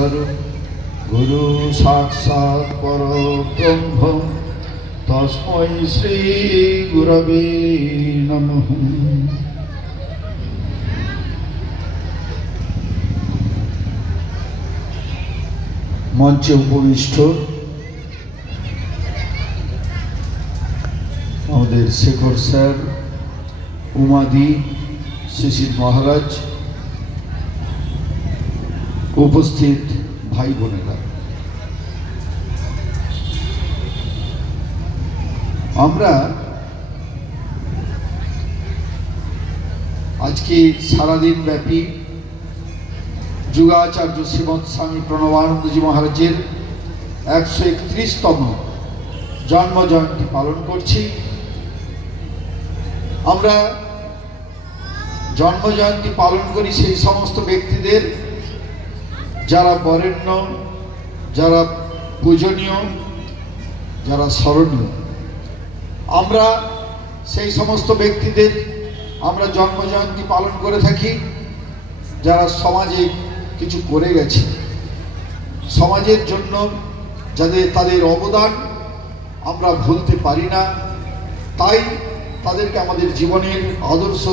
স্বরূপ গুরু সাক্ষাৎ পরব্রহ্ম তস্मै শ্রী গুরবে নমঃ। মঞ্চে উপবিষ্ট আমাদের শেখর স্যার, উমাদি, শিশির মহারাজ, উপস্থিত ভাই বোনেরা, আমরা আজকে সারাদিন ব্যাপী যুগাচার্য শ্রীমৎ স্বামী প্রণবানন্দজি মহারাজের 131তম জন্ম জয়ন্তী পালন করছি। আমরা জন্ম জয়ন্তী পালন করি সেই সমস্ত ব্যক্তিদের যারা বরেণ্য, যারা পূজনীয়, যারা স্মরণীয়। আমরা সেই সমস্ত ব্যক্তিদের আমরা জন্ম জয়ন্তী পালন করে থাকি যারা সমাজে কিছু করে গেছে, সমাজের জন্য যাদের তাদের অবদান আমরা ভুলতে পারি না, তাই তাদেরকে আমাদের জীবনের আদর্শ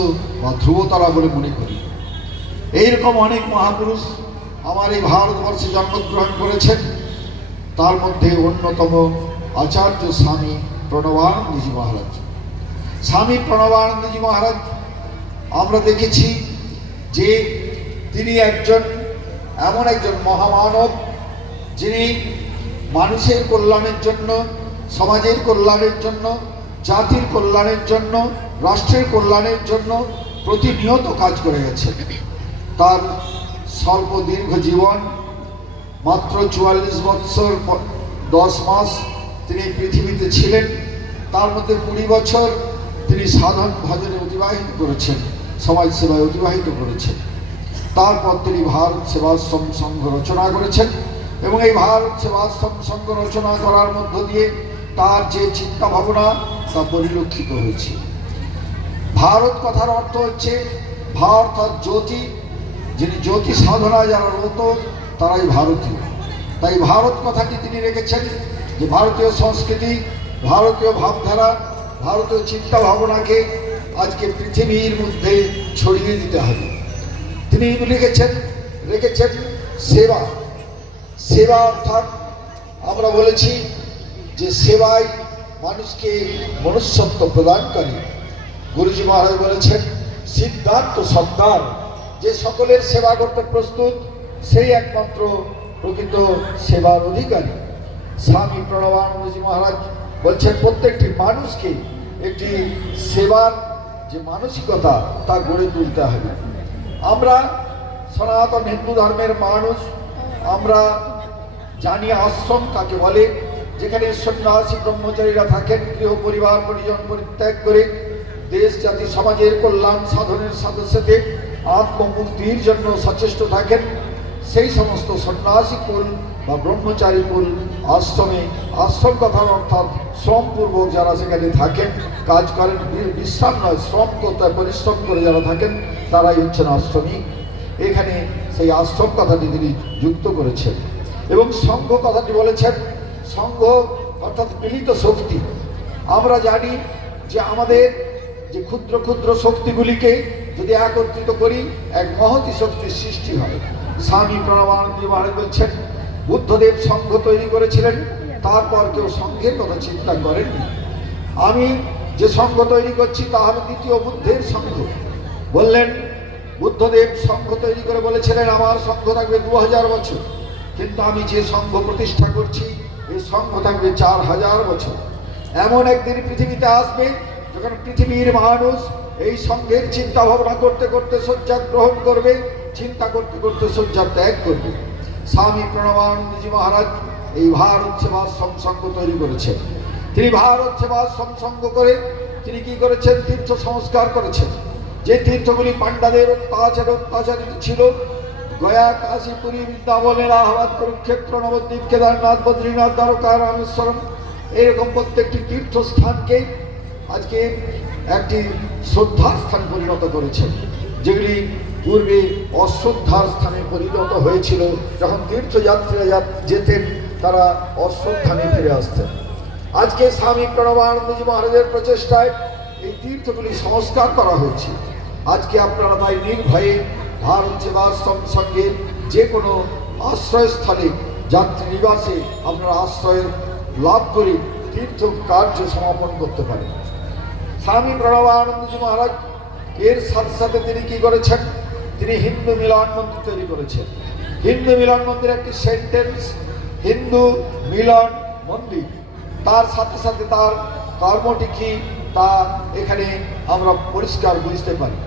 বা ধ্রুবতারা বলে মনে করি। এইরকম অনেক মহাপুরুষ আমার এই ভারতবর্ষে জন্মগ্রহণ করেছেন, তার মধ্যে অন্যতম আচার্য স্বামী প্রণবানন্দজি মহারাজ। স্বামী প্রণবানন্দজি মহারাজ আমরা দেখেছি যে তিনি এমন একজন মহামানব, যিনি মানুষের কল্যাণের জন্য, সমাজের কল্যাণের জন্য, জাতির কল্যাণের জন্য, রাষ্ট্রের কল্যাণের জন্য প্রতিনিয়ত কাজ করে গেছেন। তার স্বল্প দীর্ঘ জীবন, মাত্র 44 বৎসর 10 মাস তিনি পৃথিবীতে ছিলেন। তার মধ্যে 20 বছর তিনি সাধন ভজনে অতিবাহিত করেছেন, সমাজ সেবায় অতিবাহিত করেছেন। তারপর তিনি ভারত সেবাশ্রম সংঘ রচনা করেছেন এবং এই ভারত সেবাশ্রম সংঘ রচনা করার মধ্য দিয়ে তার যে চিন্তা ভাবনা তা পরিলক্ষিত হয়েছে। ভারত কথার অর্থ হচ্ছে ভারত আর জ্যোতি, যিনি জ্যোতি সাধনা যারা রত তারাই ভারতীয়। তাই ভারত কথাটি তিনি রেখেছেন যে ভারতীয় সংস্কৃতি, ভারতীয় ভাবধারা, ভারতীয় চিন্তা ভাবনাকে আজকে পৃথিবীর মধ্যে ছড়িয়ে দিতে হবে। তিনি রেখেছেন সেবা। সেবা অর্থাৎ আমরা বলেছি যে সেবাই মানুষকে মনুষ্যত্ব প্রদানকারী। গুরুজি মহারাজ বলেছেন সিদ্ধার্থ সর্দার, যে সকলের সেবা করতে প্রস্তুত সেই একমাত্র প্রকৃত সেবার অধিকারী। স্বামী প্রণবানন্দজি মহারাজ বলছেন প্রত্যেকটি মানুষকে একটি সেবার যে মানসিকতা তা গড়ে তুলতে হবে। আমরা সনাতন হিন্দু ধর্মের মানুষ, আমরা জানি আশ্রম কাকে বলে, যেখানে সন্ন্যাসী ব্রহ্মচারীরা থাকেন, গৃহ পরিবার পরিজন পরিত্যাগ করে দেশ জাতি সমাজের কল্যাণ সাধনের সাথে সাথে আত্মমুক্তির জন্য সচেষ্ট থাকেন। সেই সমস্ত সন্ন্যাসী কুল বা ব্রহ্মচারী কুল আশ্রমে, আশ্রম কথার অর্থাৎ শ্রমপূর্বক যারা সেখানে থাকেন, কাজ করেন, বিশ্রাম নয় শ্রম করতে পরিশ্রম করে যারা থাকেন তারাই হচ্ছেন আশ্রমিক। এখানে সেই আশ্রম কথাটি তিনি যুক্ত করেছেন এবং সংঘ কথাটি বলেছেন। সংঘ অর্থাৎ মিলিত শক্তি। আমরা জানি যে আমাদের যে ক্ষুদ্র ক্ষুদ্র শক্তিগুলিকে যদি একত্রিত করি এক মহতী শক্তির সৃষ্টি হয়। স্বামী প্রণবানন্দজি মহারাজ বলছেন বুদ্ধদেব সংঘ তৈরি করেছিলেন, তারপর কেউ সংঘের কথা চিন্তা করেননি। আমি যে সংঘ তৈরি করছি তা হবে দ্বিতীয় বুদ্ধের সংঘ। বললেন বুদ্ধদেব সংঘ তৈরি করে বলেছিলেন আমার সংঘ থাকবে 2000 বছর, কিন্তু আমি যে সংঘ প্রতিষ্ঠা করছি এই সংঘ থাকবে 4000 বছর। এমন একদিন পৃথিবীতে আসবে যখন পৃথিবীর মানুষ এই সংঘের চিন্তা ভাবনা করতে করতে শয্যা গ্রহণ করবে, চিন্তা করতে করতে শয্যা ত্যাগ করবে। স্বামী প্রণবানন্দজি মহারাজ এই ভারত সেবাশ্রম সংঘ তৈরি করেছেন। তিনি ভারত সেবাশ্রম সংঘ করে তিনি কি করেছেন? তীর্থ সংস্কার করেছেন। যে তীর্থগুলি পাণ্ডাদের অত্যাচারিত ছিল, গয়া, কাশী, পুরী, বৃন্দাবন, এলাহাবাদ, কুরুক্ষেত্র, নবদ্বীপ, কেদারনাথ, বদ্রীনাথ, দ্বারকা, রামেশ্বরম, এরকম প্রত্যেকটি তীর্থস্থানকে আজকে একটি শ্রদ্ধার স্থান পরিণত করেছেন, যেগুলি পূর্বে অশ্রদ্ধার স্থানে পরিণত হয়েছিল। যখন তীর্থযাত্রীরা যেতেন তারা অশ্রদ্ধানে ফিরে আসতেন। আজকে স্বামী প্রণবানন্দজি মহারাজের প্রচেষ্টায় এই তীর্থগুলি সংস্কার করা হয়েছে। আজকে আপনারা তাই নির্ভয়ে ভারত সেবাশ্রম সঙ্গের যে কোনো আশ্রয়স্থলে যাত্রী নিবাসে আপনারা আশ্রয় লাভ করে তীর্থ কার্য সমাপন করতে পারেন। স্বামী প্রণবানন্দজি মহারাজ এর সাথে সাথে তিনি কি করেছেন, তিনি হিন্দু মিলন মন্দির তৈরি করেছেন। হিন্দু মিলন মন্দির একটি সেন্টেন্স, হিন্দু মিলন মন্দির, তার সাথে সাথে তার কর্মটি কি তা এখানে আমরা পরিষ্কার বুঝতে পারি।